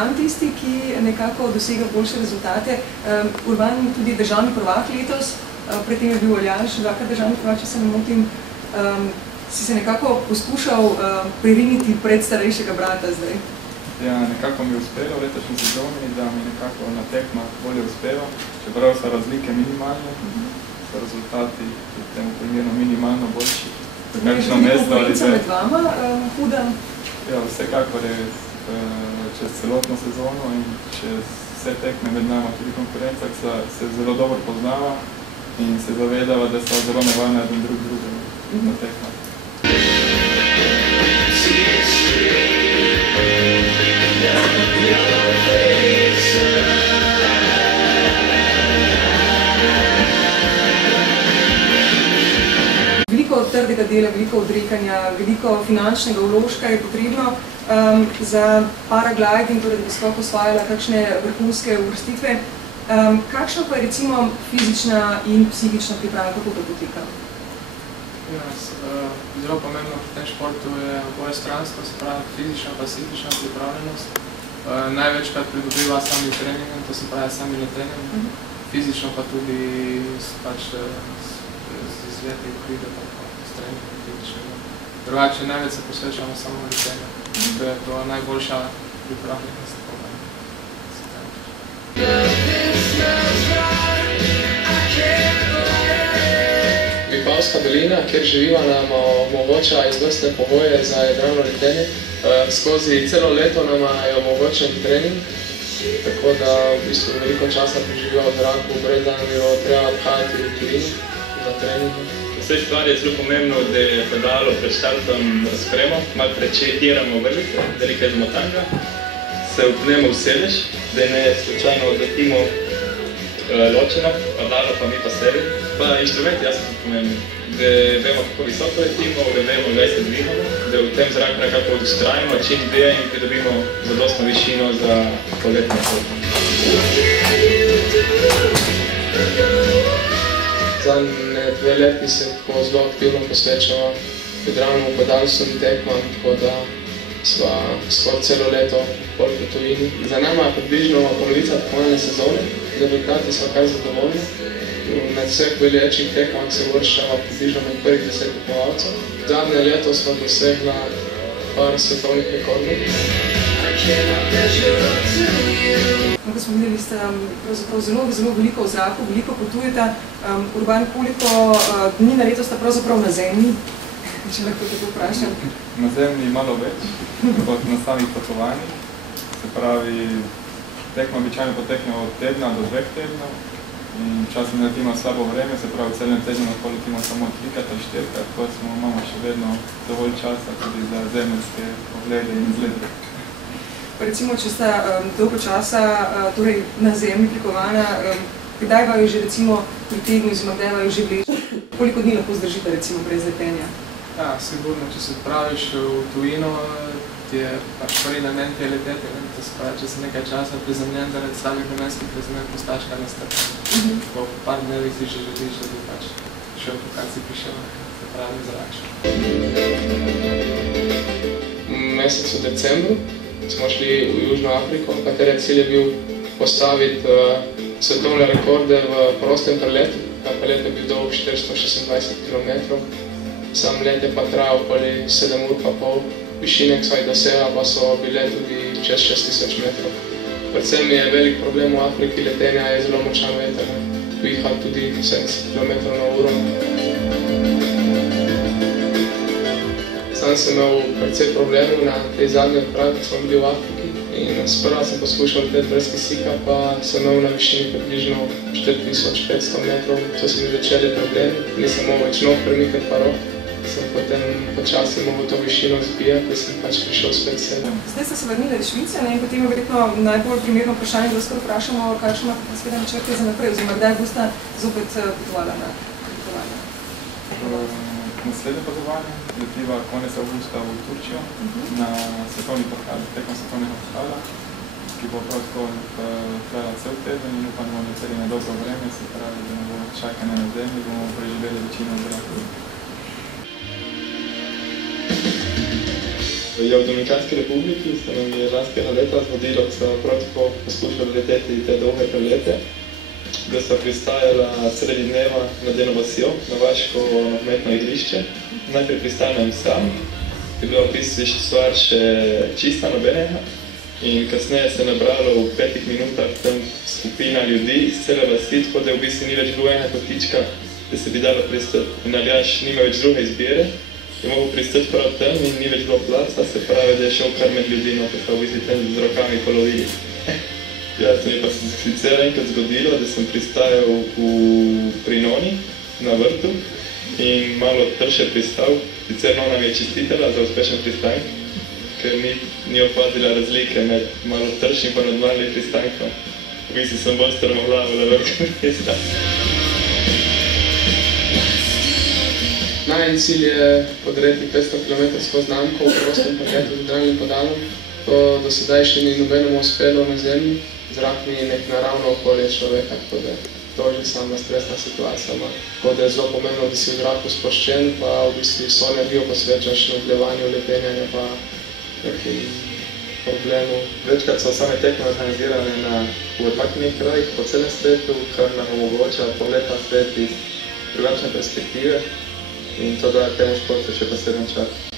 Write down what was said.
Urban tisti, ki nekako dosega boljše rezultate. Urban tudi državni prvak letos, predtem je bil Aljaž, dvakrat državni prvak, če se ne motim. Si se nekako poskušal preriniti pred starejšega brata zdaj? Ja, nekako mi je uspelo v letošnji sezoni, da mi nekako na tekmah bolje uspeva, čeprav so razlike minimalne, so rezultati v tem primeru minimalno boljši. Je že tudi konkurenca med vama huda? Ja, vsekakor je čez celotno sezono in čez vse tekme med nama tudi konkurenca, ki se zelo dobro poznava in se zavedava, da so zelo nevarne eden drugega na tekmah. Veliko trdega dela, veliko odrekanja, veliko finančnega vložka je potrebno za paragliding, torej da bi sploh osvajala kakšne vrhunske uvrstitve. Kakšna pa je recimo fizična in psihična priprava, kako to poteka? Zelo pomembno pri tem športu je obojestransko, se pravi fizična pa psihična pripravljenost. Največkrat pridobiva sami treningom, to se pravi sami letenjem, fizično pa tudi z izleti pride s treningom fizičnega. Drugače največ se posvečamo samo letenju, to je to najboljša pripravljenost. Vipavska dolina, kjer živiva, nam omogoča izvrstne pogoje za jadralno letenje. Skozi celo leto nam je omogočen trening, tako da v bistvu veliko časa preživiva v zraku, brez da nam je treba odhajati v tujino za trening. Vse stvar je zelo pomembno, da je pedalo pred štartom razpremo, malo prečekiramo vrlice, velike zmotanga, se upnemo v sedež, da ne slučajno odletimo ločeno, pedalo pa mi pa sebi. Pa inštrumenti jasno so pomembni, da vemo, kako visoko letimo, da vemo, da se dvigamo, da v tem zraku nekako ustrajimo čim dlje in pridobimo zadostno višino za poletno pot. Zadnje 2 leti se zelo aktivno posvečamo jadralnemu pedalstvu in tekmam, tako da sva skoraj celo leto bolj po tujini. Za nama je približno polovica tekmovalne sezone, rezultati so kar zadovoljni. Med vseh velječih tekmah se uvrščava približno med prvih 10 tekmovalcev. Zadnje leto sva dosegla par svetovnih rekordov. Ko smo videli, ste pravzaprav zelo veliko v zraku, veliko potujete. Urban, koliko dni na leto sta pravzaprav na zemlji, če lahko tako vprašam? Na zemlji malo več, kot na samih potovanjih. Se pravi, tekma običajno potekne od tedna do 2 tednov. In včasih naletimo slabo vreme, se pravi, v celem tednu lahko letimo samo 3-krat ali 4-krat, ko imamo še vedno dovolj časa tudi za zemeljske oglede in izlete. Recimo, če sta dolgo časa na zemlji prikovana, kdaj vaju že recimo pritegni, oziroma kdaj vaju že vleče? Koliko dni lahko zdržite recimo brez letenja? Ja, sigurno, če se odpraviš v tujino, ti je pač prvi namen te letete, to se pravi, če si nekaj časa prizemljen zaradi samih vremenskih razmer, postaš kar nestrpen. Po par dnevih si že želiš, da bi pač šel po kar si prišel, se pravi zrakšen. V mesecu decembru smo šli v Južno Afriko, katere cilj je bil postaviti svetovne rekorde v prostem preletu. Ta prelet je bil dolg 426 km. Sam let je pa trajal okoli 7 ur pa pol. Višine, ki sva jih dosegla, pa so bile tudi čez 6000 metrov. Predvsem je velik problem v Afriki letenja, je zelo močan veter. Viha tudi 70 km na uro. Sam sem imel precej problemov na tej zadnji odpravi, ko smo bili v Afriki. In sprva sem poskušal leteti brez kisika, pa sem imel na višini približno 4500 metrov. To so mi začeli problemi, nisem mogel več nog premikati pa rok. Sem potem počasi mogel to višino zbijati, da sem pač prišel spet sedem. Zdaj ste se vrnili iz Švice in potem je verjetno najbolj primerno vprašanje, da skoro vprašamo, kakšno imate seveda načrte za naprej, oziroma kdaj boste zopet potovala na potovanje? Naslednje potovanje letiva konec avgusta v Turčijo na svetovni pokal, tekom svetovnega pokala, ki bo prav tako trajala cel teden in upam, da bomo doceli na dobro vreme, se pravi, da ne bo čakanje na zemlji, bomo preživeli večino zraka. Ja, v Dominikanski republiki se nam je lanskega leta zgodilo, ko so prav tako poskušali leteti te dolge prelete, da so pristajala sredi dneva nad eno vasjo, na vaško nogometno igrišče. Najprej pristanem sam, je bila v bistvu stvar še čista nobenega in kasneje se je nabralo v 5 minutah tam skupina ljudi iz cele vasi, tako da v bistvu ni več bilo ena kotička, da se bi dalo pristati. In Aljaž nima več druge izbire, je mogel pristati prav tam in ni več bilo placa, se pravi, da je šel kar med ljudi, no, ko so v bistvu tam z rokami polovili. Ja, se mi pa sicer enkrat zgodilo, da sem pristajal pri Noni na vrtu in malo trše pristal. Sicer Nona mi je čestitela za uspešen pristank, ker ni opazila razlike med malo tršim pa normalnim pristankom. V bistvu sem bolj strmoglavila vrtka mesta. Najin cilj je podreti 500 km znamko v prostem preletu z daljnim podalom. To do sedaj še ni nobenemu uspelo na zemlji. Zrak ni nek naravno okolje človeka, tako da to je že sama stresna situacija. Tako da je zelo pomembno, da si v zraku sproščen, pa v bistvu vso energijo posvečaš na vlevanju, lepenjanja pa nekim problemu. Večkrat so same tekme organizirane v odmaknjenih krajih po celem svetu, kar nam omogoča pogled na svet iz drugačne perspektive in to daje temu športu še poseben čas.